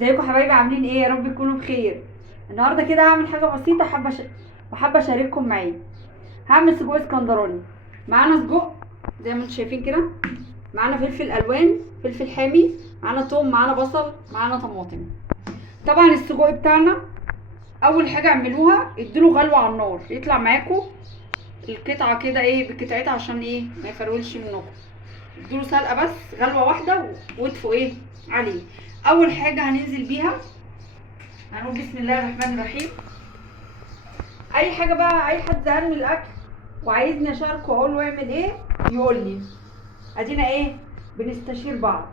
ازيكم حبايبي؟ عاملين ايه؟ يا رب تكونوا بخير. النهارده كده هعمل حاجه بسيطه، وحابه اشارككم معايا. هعمل سجق اسكندراني. معانا سجق زي ما انتم شايفين كده، معانا فلفل الوان، فلفل حامي، معانا توم، معانا بصل، معانا طماطم. طبعا السجق بتاعنا اول حاجه اعملوها اديله غلوه على النار، يطلع معاكم القطعه كده ايه بقطعتها، عشان ايه ما يفرولش منكم. اديله سلقه بس غلوه واحده واطفوا ايه عليه. اول حاجه هننزل بيها، هنقول بسم الله الرحمن الرحيم. اي حاجه بقى، اي حد زهقان من الاكل وعايزني اشاركه واقول له يعمل ايه يقول لي. ادينا ايه بنستشير بعض.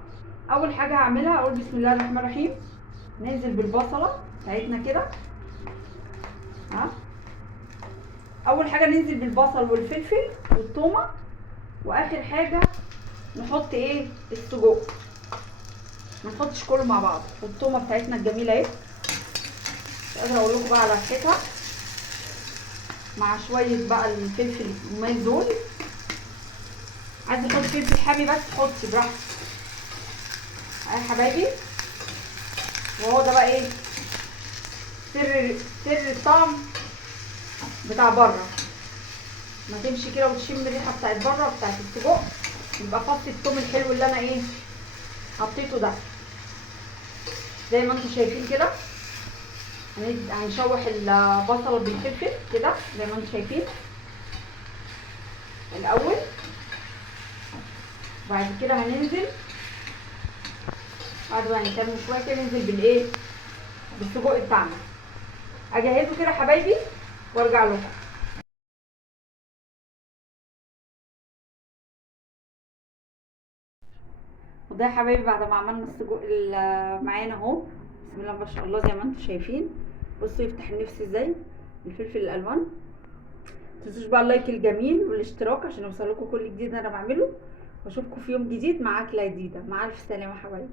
اول حاجه هعملها اقول بسم الله الرحمن الرحيم. ننزل بالبصله بتاعتنا كده. ها، اول حاجه ننزل بالبصل والفلفل والثومه، واخر حاجه نحط ايه السجق. ما نحطش كله مع بعض. والثومه بتاعتنا الجميله اهي، مش قادره اقول لكم بقى على ريحتها، مع شويه بقى الفلفل الرومي دول. عايزه تحط فلفل حامي بس حطي براحتك يا حبايبي. وهو ده بقى ايه سر الطعم بتاع بره. ما تمشي كده وتشم الريحه بتاعت بره بتاعت السجق، يبقى فص الثوم الحلو اللي انا ايه حطيته ده. زي ما انتم شايفين كده، هنشوح البصله بالفلفل كده زي ما انتم شايفين الاول. بعد كده هننزل، بعد ما نكمل شويه كده ننزل بالايه بالسجق بتاعنا. اجهزه كده حبايبي وارجع لكم. وده يا حبايبي بعد ما عملنا السجق اللي معانا اهو، بسم الله ما شاء الله زي ما انتم شايفين. بصوا يفتح النفس ازاي الفلفل الالوان. متنسوش بقى اللايك الجميل والاشتراك عشان يوصلكوا كل جديد انا بعمله. واشوفكم في يوم جديد مع اكله جديده. مع الف سلامه حبايبي.